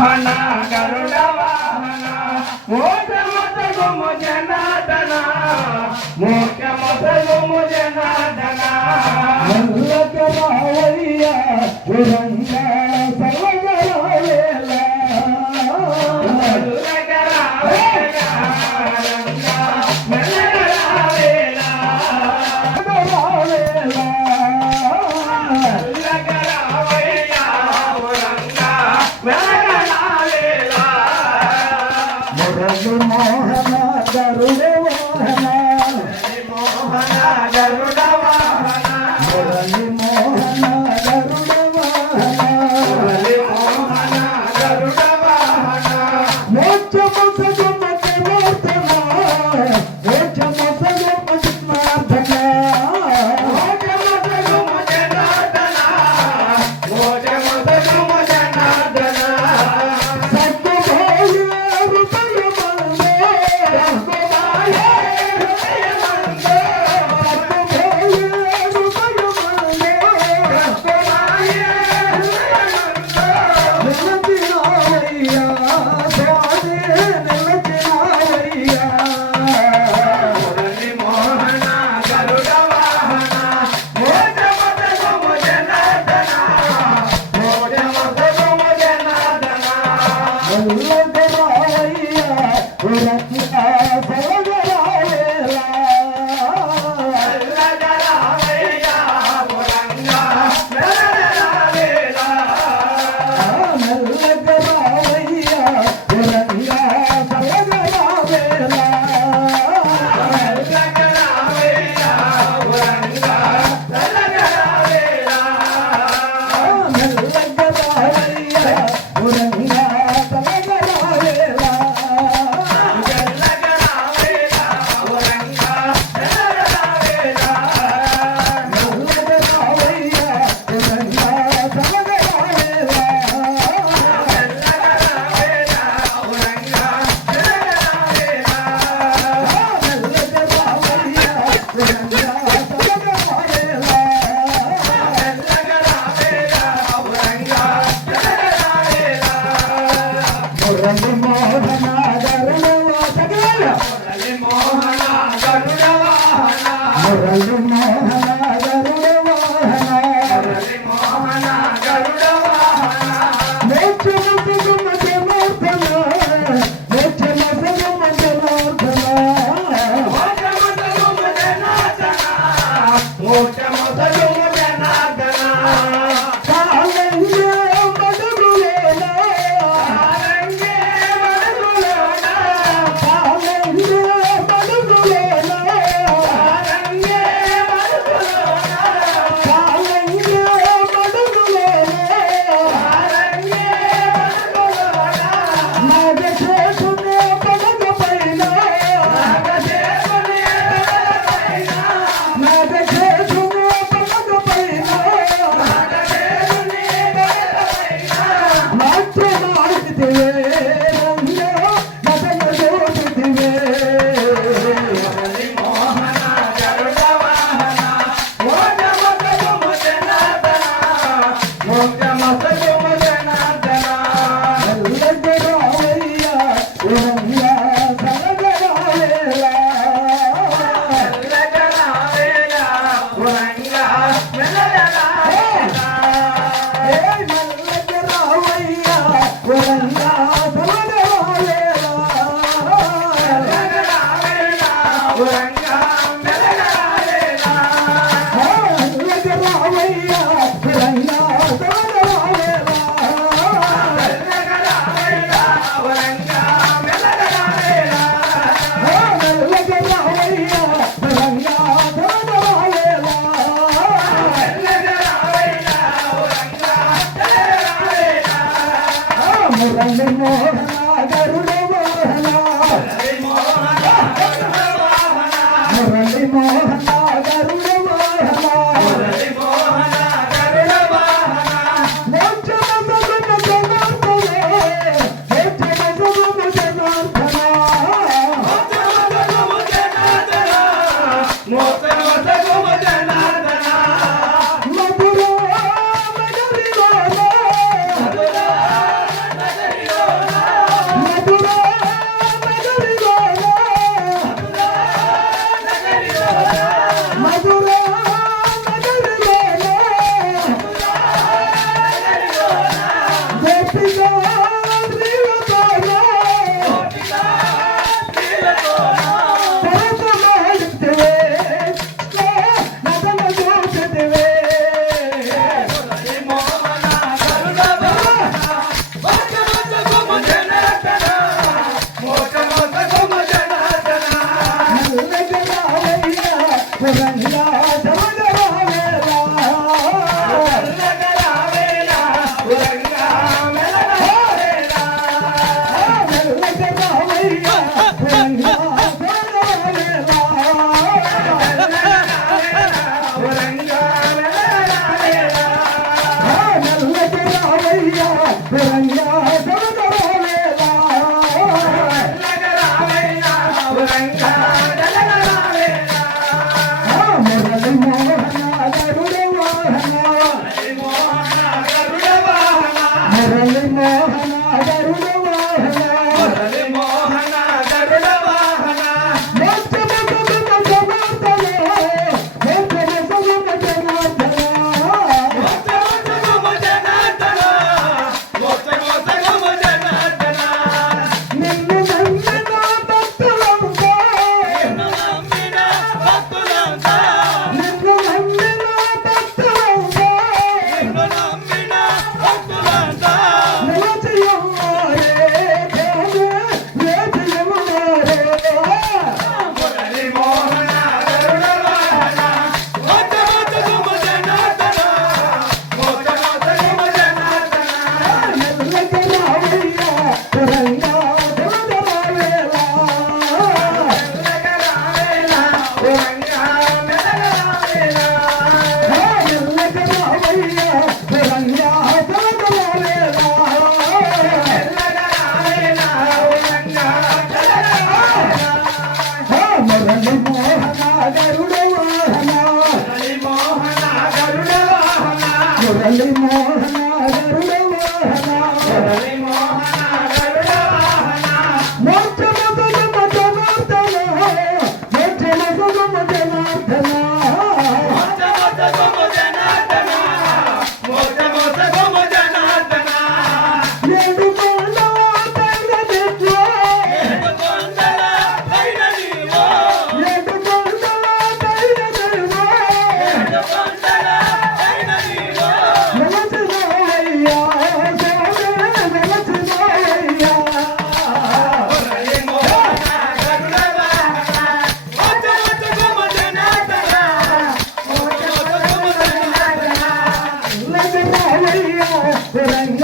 గరుడ వాహన మోక్షమొసగుము జనార్దన మోక్షమొసగుము జనార్దన రావయ్యా పురంగా సర్వగరావేలా మోహన గరుడ వాహన మోహన గరుడ వాహన మురళి మోహన గరుడ వాహన మోహన గరుడ వాహన మోక్షమొసగుమ జనార్దన మోక్షమొసగుమ జనార్దన మోక్షమొసగుము జనార్దన మోక్షమొసగుము జనార్దన సద్గుభాయ హృదయమందే సద్గుభాయ హృదయమందే సద్గుభాయ హృదయమందే సద్గుభాయ హృదయమందే నిలచినావయ్యా స్వామి నిలచినావయ్యా మురళి మోహన గరుడ వాహన మోక్షమొసగుము జనార్దన మోక్షమొసగుము జనార్దన వల్లగరావయ్యా పురంగా సర్వగరావేలా అల్లగరావయ్యా పురంగా వెలగరావేలా నల్లగరావయ్యా పురంగా సర్వగరావేలా అల్లగరావయ్యా పురంగా వెలగరావేలా నల్లగరావయ్యా పురంగా సర్వగరావేలా వెలగరావేలా పురంగా వెలగరావేలా నల్లగరావయ్యా పురంగా సర్వగరావేలా వెలగరావేలా పురంగా వెలగరావేలా నల్లగరావయ్యా పురంగా సర్వగరావేలా వెలగరావేలా పురంగా వెలగరావేలా మురళి మోహన గరుడ వాహన మురళి మోహన గరుడ వాహన మురళి మోహన గరుడ వాహన మురళి మోహన గరుడ వాహన మోక్షమొసగుమ జనార్దన మోక్షమొసగుమ జనార్దన మోక్షమొసగుము జనార్దన మోక్షమొసగుము జనార్దన కాలంగే మడుగులేల కాలంగే మడుగులోన కాలంగే మడుగులేల కాలంగే మడుగులోన కాలంగే మడుగులేల కాలంగే మడుగులోన నాగశేషునే పడగ పైన నాగదేవుని వెలగపైన నాగశేషునే పడగ పైన నాగదేవుని వెలగపైన నాట్యమాడితివే రంగో నటన జోడితివే మురళి మోహన గరుడ వాహన మోక్షమొసగుము జనార్దన మోక్షమొసగుము జనార్దన నల్లగరావయ్యా పురంగా సరగరావేలా వెలగరావేలా పురంగా వెలగరావేలా ఏ నల్లగరావయ్యా పురంగా సరగరావేలా వెలగరావేలా పురంగా వెలగరావేలా నల్లగరావయ్యా పురంగా సరగరావేలా వెలగరావేలా పురంగా వెలగరావేలా నల్లగరావయ్యా పురంగా సరగరావేలా వెలగరావేలా పురంగా వెలగరావేలా మురళి మోహన గరుడ వాహన మురళి మోహన గరుడ వాహన మురళి మోహన గరుడ వాహన మురళి మోహన గరుడ వాహన మోక్షమొసగుమ జనార్దన మోక్షమొసగుమ జనార్దన మోక్షమొసగుము జనార్దన మోక్షమొసగుము జనార్దన మధురా నగరిలోన మధురా నగరిలో గోపికా శ్రీలతోనా గోపికా శ్రీలతోనా సరసమాడితివే నటన చూచితివే మురళి మోహన గరుడ వాహన మోచ మోచ గుమ జనార్దన మోచ మోచ గుమ జనార్దన నల్లగరావయ్యా పురంగా జమగరావేలా నల్లగరావేలా ఉరంగా మెలగరావేలా నల్లగరావయ్యా పురంగా జమగరావేలా ఉరంగా మెలగరావేలా నల్లగరావయ్యా పురంగా జమగరావేలా నల్లగరావేలా ఉరంగా మెలగరావేలా మురళి మోహన గరుడ వాహన మురళి మోహన గరుడ వాహన మురళి మోహన గరుడ వాహన మురళి మోహన గరుడ వాహన మోచ మోచ గుమ జనార్దన మోచ మోచ గుమ జనార్దన నిన్ను నమ్మిన భక్తులంతా నిన్ను నమ్మిన భక్తులంతా మురళి మోహన గరుడ వాహన మోచ మోచ గుమ జనార్దన మోచ మోచ గుమ జనార్దన మెలగరావేలా ఉరంగా మెలగరావేలా మెలగరావేలా ఉరంగా మెలగరావేలా మురళి మోహన గరుడ వాహన మురళి మోహన గరుడ వాహన మురళి మోహన గరుడ వాహన మురళి మోహన గరుడ వాహన మోచ మోచ గుమ జనార్దన మోచ మోచ గుమ జనార్దన ఏడు కొండల పైన నీవో ఏడు కొండల పైన నీవో మురళి మోహన గరుడ వాహన మోచ మోచ గుమ జనార్దన మోచ మోచ గుమ జనార్దన రంగ